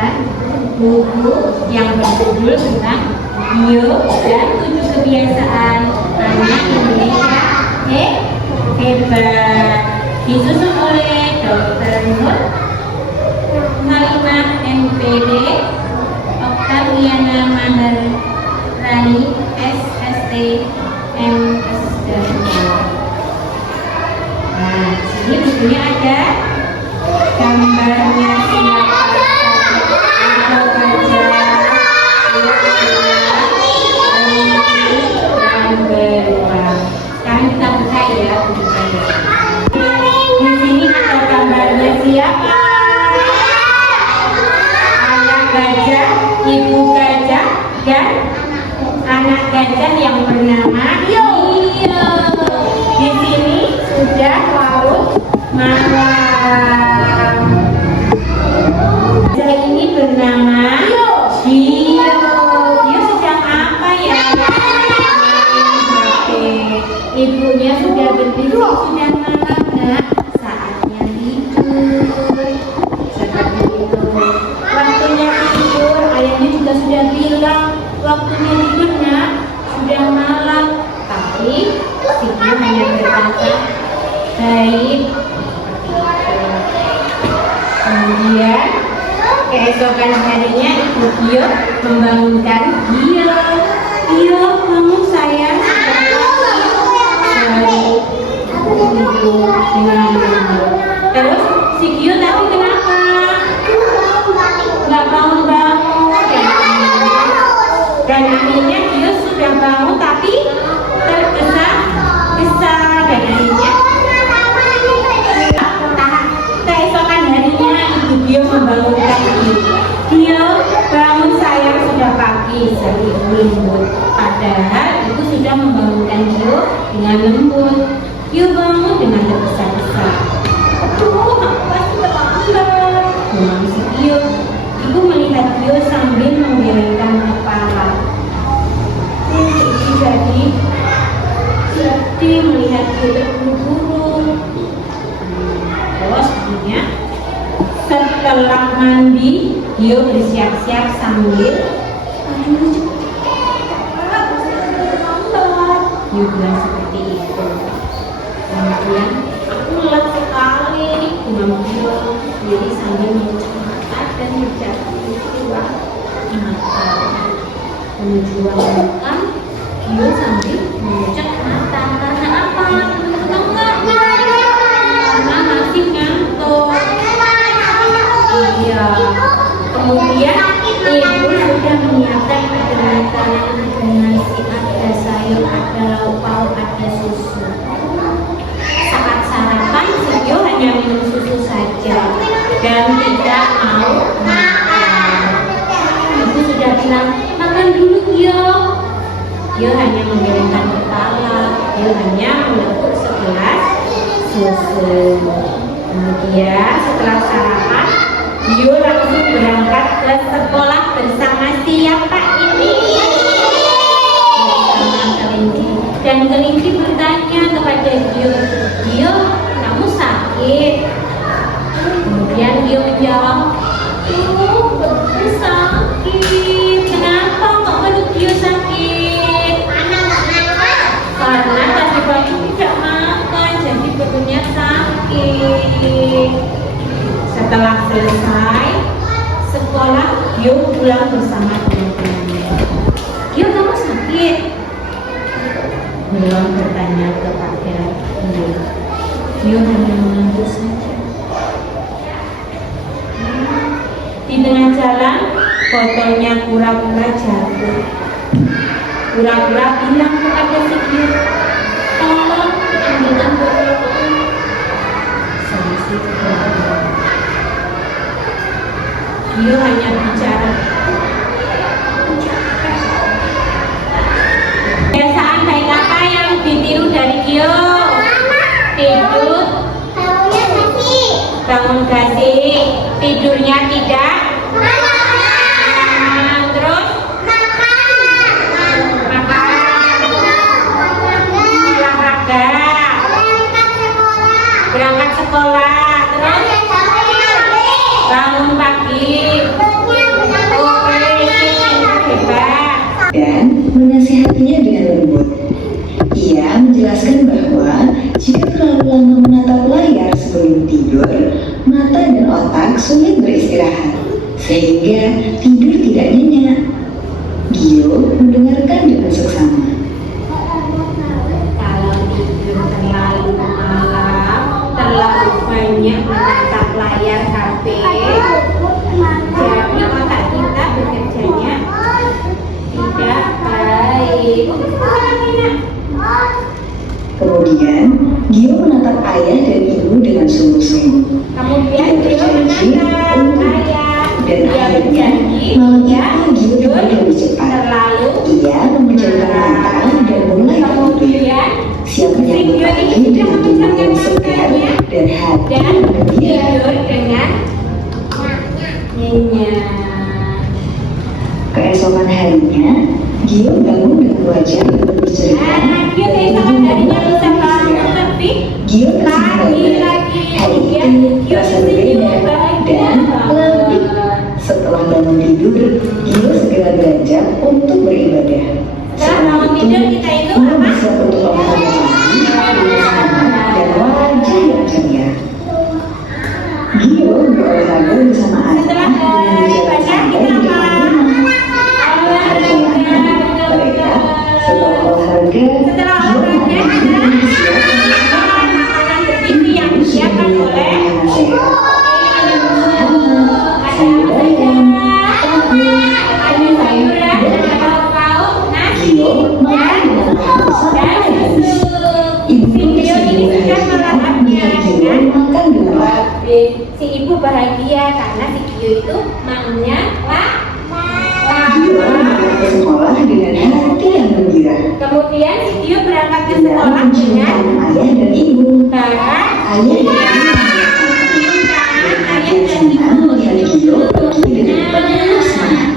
halaman buku yang berjudul tentang Gio dan 7 kebiasaan anak Indonesia hebat, disusun oleh Dr. Nur Halimah MPD, Oktaviana Maharani SST MSW. Nah, sini bukunya ada gambarnya siapa atau baca dan beruang. Sekarang kita buka ya bukunya. Di sini ada gambarnya siapa? Anak gajah, ibu gajah, dan anak gajah yang bernama Gio. Di sini sudah larut malam. Gajah ini bernama Gio. Gio sedang apa ya? Ibunya sudah berdiri, sudah malam nak. Saatnya tidur. Seperti itu. Waktunya tidur, ayahnya juga sudah bilang waktunya tidur nak, sudah malam. Tapi si Gio hanya berkata baik. Kemudian keesokan harinya ibu Gio membangunkan Gio. Gio, bangun sayang. Terus si Gio tadi kenapa? Nggak bangun-bangun. Dan akhirnya Gio sudah bangun tapi tergesa-gesa, dan akhirnya keesokan harinya ibu Gio membangunkan Gio. Gio, bangun sayang, sudah pagi. Jadi ibu lembut. Padahal ibu sudah membangunkan Gio dengan lembut. Gio bangun dengan tergesa-gesa. Aduh, aku pasti terlambat. Memang si Gio. Ibu melihat Gio sambil menggelengkan kepala. Ibu jadi melihat Gio terburu-buru. Terus akhirnya setelah mandi, Gio bersiap-siap sambil Gio bilang seperti itu. Kemudian aku lelah sekali, gumam Gio. Jadi sambil mengucap mata dan menjatuhkan mata. Menjual makan, Gio sambil mengucap mata. Karena apa? Tahu nggak? Karena masih ngantuk. Iya. Kemudian ibu sudah menyiapkan makanan, ada nasi, ada sayur, ada lauk pauk, ada susu. Saat sarapan, si Gio hanya minum susu saja dan tidak mau makan. Ibu sudah bilang, makan dulu Gio. Gio hanya menggelengkan kepala. Gio hanya meneguk segelas susu. Kemudian setelah sarapan, Gio langsung berangkat ke sekolah bersama siapa ini? Bersama kelinci. Dan kelinci bertanya kepada Gio, Gio, kamu sakit? Kemudian Gio menjawab, perutku sakit. Kenapa kok perut Gio sakit? Karena tadi pagi tidak makan, jadi perutnya sakit. Setelah selesai sekolah, Gio pulang bersama teman-temannya. Gio, kamu sakit? Belum, bertanya kepada Gio. Gio hanya mengantuk saja. Di tengah jalan, botolnya pura-pura jatuh. Pura-pura bilang kepada si Gio, tolong ambilkan botolku. Solusi kedua. Gio hanya bicara. Kebiasaan baik apa yang ditiru dari Gio? Tidur, bangun gasi, tidurnya tidak, terus makan, olahraga, berangkat sekolah, terus bangun pagi, sehingga tidur tidak nyenyak. Gio mendengarkan dengan seksama. Kalau tidur terlalu malam, terlalu banyak menatap layar HP, jadi otak kita bekerjanya tidak baik. Kemudian, Gio menatap ayah dan ibu dengan sungguh-sungguh. Kemudian Gio menatap ayah Dan dia akhirnya, berjanji malam ya itu Gio tidur lebih cepat. terlalu Ia memejamkan mata dan mulai tidur. kemudian Siap menyambut pagi dengan tubuh yang segar dan hati dan yang gembira. tidur dengan nyenyak. Keesokan harinya, Gio bangun dengan wajah yang penuh cerita. Dia keesokan harinya bisa bangun lebih Gio tersenyum lagi. Hari Kemudian itu Gio terasa tersenyum berbeda bahagia dan lebih. banget. Setelah bangun tidur, Gio segera beranjak untuk beribadah. Setelah bangun tidur kita itu Gio apa? bisa untuk pagi dengan semangat dan wajah yang ceria. Gio berolahraga bersama Setelah ayah dengan berjalan beribadah santai kita di depan apa? rumah. Mereka setelah olahraga, Setelah Gio olahraga makan ada makanan bergizi yang disiapkan oleh si ibu bahagia karena si Gio itu maknya Gio berangkat ke sekolah dengan hati yang gembira. kemudian si Gio berangkat ke Dia sekolah mencium dengan tangan ayah dan ibu. cara Ayah dan ibu senang melihat Gio pergi dengan penuh semangat.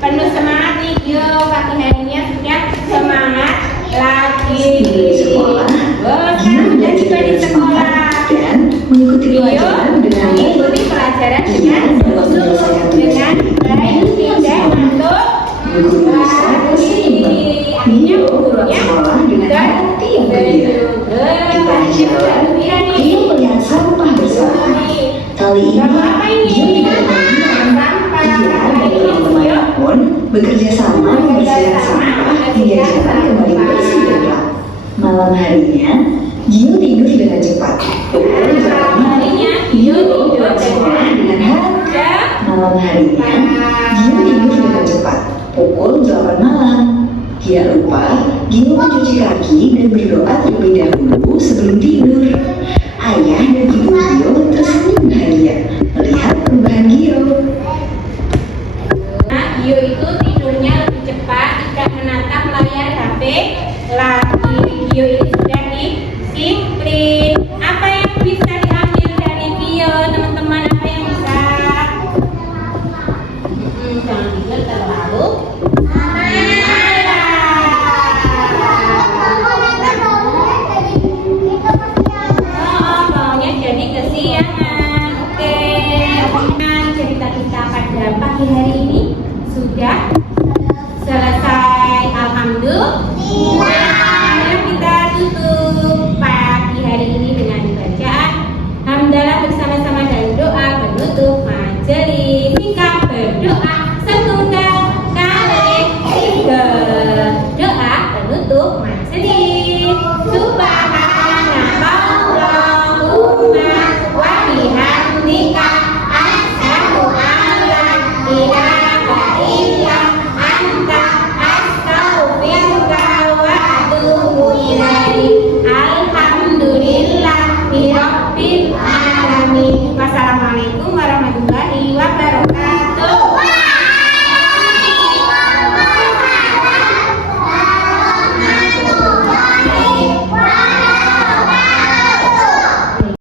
penuh semangat nih Gio pagi harinya sudah semangat lagi. Di sekolah, Gio Sudah tiba di sekolah. dan mengikuti Gio pelajaran dengan baik. mengikuti pelajaran dengan sungguh-sungguh dengan baik tidak masuk Guru besar tersenyum. Gio pulang sekolah dengan hati yang gembira. Di tengah jalan, Gio melihat sampah besar. Kali ini, Gio tidak mengira ia dan teman-temannya pun bekerja sama membersihkan sampah hingga jalan kembali bersih dan gelap. Malam harinya, Gio tidur dengan cepat. Pukul 8 malam, Gio pulang sekolah dengan hati. Malam harinya, Gio tidur dengan cepat. Pukul 8 malam. Tidak lupa, Gio mencuci kaki dan berdoa terlebih dahulu sebelum tidur. Ayah dan ibu Gio tersenyum bahagia melihat perubahan Gio. Gio itu tidurnya lebih cepat, tidak menatap layar HP lagi. Gio ini sudah disiplin. Apa yang bisa diambil dari Gio, teman-teman? Apa yang bisa? Jangan tidur terlalu bangunnya jadi kesiangan. Oke, cerita kita pada pagi hari ini sudah